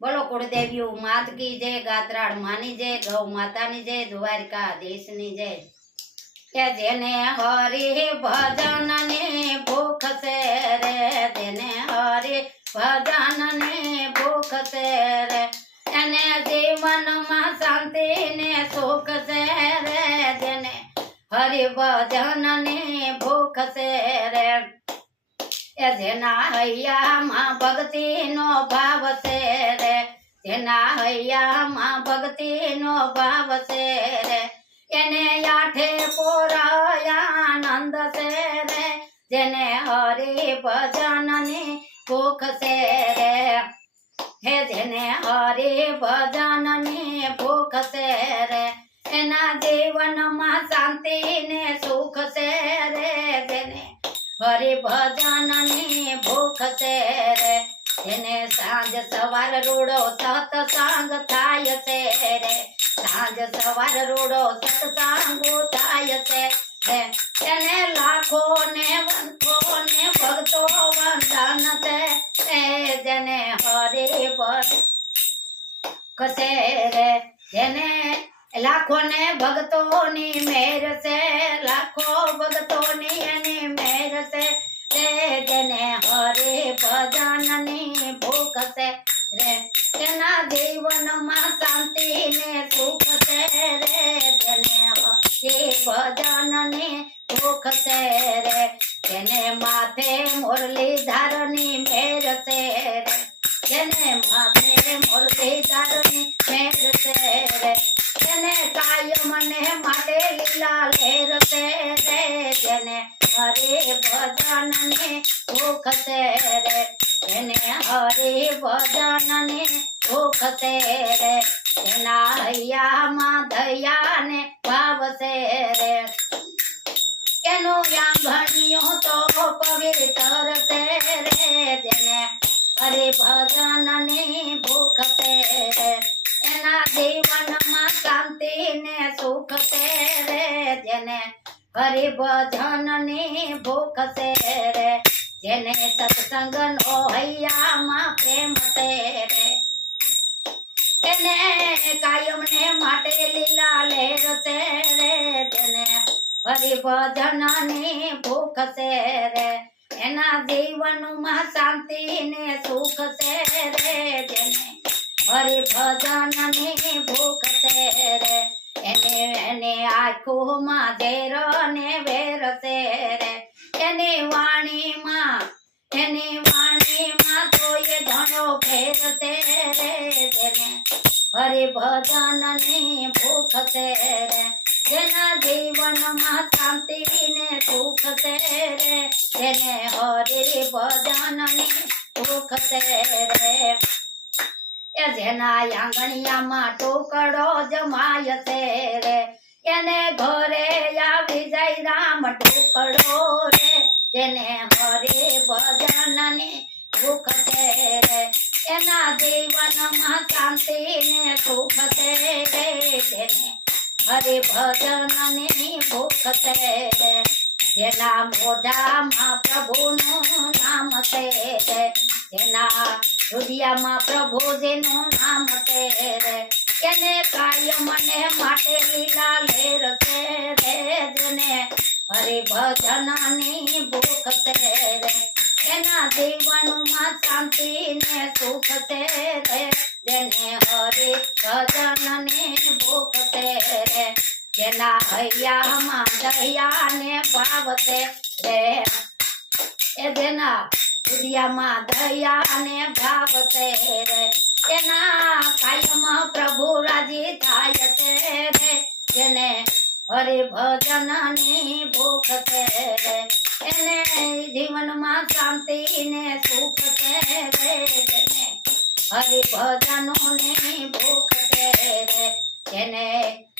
બોલો કુળદેવીઓ માત કી જય, ગાત્રાળ માની જય, ગૌ માતાની જય, દ્વારકાધીશની જય। કે જેને હરિ ભજન ની ભૂખ છે રે, જેને હરિ ભજન ની ભૂખ છે રે, એને જીવનમાં શાંતિ ને સુખ છે રે, જેને હરિ ભજન ની ભૂખ છે રે, જેના હૈયામાં ભક્તિ નો ભાવ છે રે, જેના હૈયામાં ભક્તિ નો ભાવ છે રે, એને આઠે પોરાયા આનંદ છે રે, જેને હરિ ભજન ની ભૂખ છે રે, હે જેને હરિ ભજન ની ભૂખ છે રે, એના જીવનમાં શાંતિ ને સુખ છે રે, જેને હરિ ભજન ની ભૂખ છે રે, જેને સાંજ સવાર રૂડો સત્સંગ થાય છે રે, સાંજ સવાર રૂડો સત્સંગ થાય છે રે, એને લાખો ને વંશો ને ભક્તો વંદન છે, જેને હરિ ભજન છે રે, જેને લાખો ને ભક્તો ની મેર છે, લાખો ભક્તો ની એની મેર છે રે, જેને હરિ ભજન ની ભૂખ છે રે, તેના જીવનમાં શાંતિ ને સુખ છે રે, જેને હરિ ભજન ની ભૂખ છે રે, જેને માથે મુરલીધર ની મેર છે રે, જેને માથે મુરલીધર ની મેર છે રે, જેને કાયમ ને માટે લીલા લહેર છે રે, જેને હરિ ભજન ની ભૂખ છે રે, જેને હરિ ભજન ની ભૂખ છે રે, જેના હૈયામાં દયા ને ભાવ છે રે, એનો આંગણીઓ તો પવિત્ર છે રે, જેને હરિ ભજન ની ભૂખ છે રે, એના જીવનમાં શાંતિ ને સુખ છે રે, જેને હરિ ભજન ની ભૂખ છે રે, જેને સત્સંગ નો હૈયામાં પ્રેમ છે રે, એને કાયમ ને માટે લીલા લહેર છે રે, જેને હરિ ભજન ની ભૂખ છે રે, એના જીવનમાં શાંતિ ને સુખ છે રે, જેને હરિ ભજન ની ભૂખ છે રે, એને આંખોમાં ઝેર ને વેર છે રે, એની વાણીમાં તોય ઘણો ફેર છે રે, જેને હરિ ભજન ની ભૂખ છે રે, જેના જીવનમાં શાંતિ ને સુખ છે રે, જેને હરિ ભજન ની ભૂખ છે રે, જેના આંગણિયામાં ટોકડો જમાય છે રે, એને ઘરે આવી જાય રામ ટોકડો રે, જેને હરિ ભજન ની ભૂખ છે રે, એના જીવનમાં શાંતિ ને સુખ છે રે, જેને હરિ ભજન ની ભૂખ છે રે, જેના મોઢામાં પ્રભુનું નામ છે રે, જેના હૃદયમાં પ્રભુજીનું નામ છે રે, એને કાયમ ને માટે લીલા લહેર છે રે, જેને હરિ ભજન ની ભૂખ છે રે, એના જીવનમાં શાંતિ ને સુખ છે રે, જેને હરિ ભજન ની ભૂખ છે રે, જેના હૈયામાં દયા ને ભાવ છે રે, જેના હૃદયમાં દયા ને ભાવ છે રે, એના કાયમ પ્રભુ રાજી થાય છે રે, જેને હરિ ભજન ની ભૂખ છે રે, એને જીવનમાં શાંતિ ને સુખ છે રે, જેને હરિ ભજન ની ભૂખ છે રે, જેને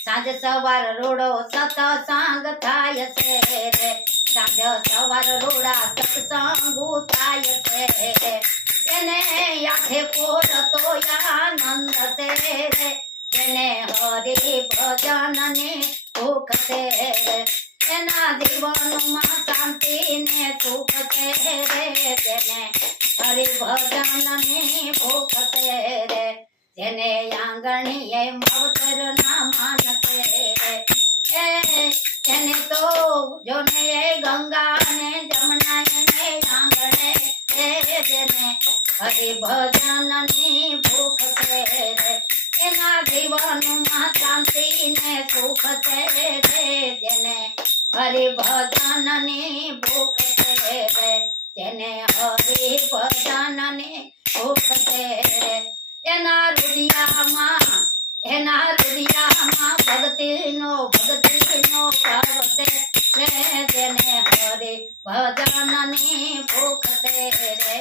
સાંજ સવાર રૂડો સત્સંગ થાય છે રે, સાંજ સવાર રૂડા સત્સંગ થાય છે રે, એને આંખે પોર તો આનંદ છે રે, જેને હરિ ભજન ની ભૂખ છે રે, એના જીવનમાં શાંતિ ને સુખ છે રે, જેને હરિ ભજનની ભૂખ છે રે જેને આંગણીએ માવતર ના માનસે રે એને તો જોને ગંગા ને જમના એને આંગણે જેને હરિ ભજનની ભૂખ છે રે એના જીવનમાં શાંતિ ને સુખ છે રે જેને હરિ ભજનની ભૂખ છે રે જેને હરિ ભજનની ભૂખ છે રે એના હૃદયમાં ભક્તિનો ભાવ છે જેને હરિ ભજનની ભૂખ છે રે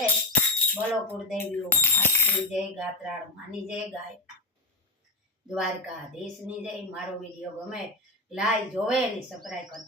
બોલો કુળદેવીઓ આજની જય ગાત્રાળ માની જય ગાય દ્વારકાધીશની જય મારો વિડીયો ગમે લાઈક જોવે અને સબસ્ક્રાઇબ કરતા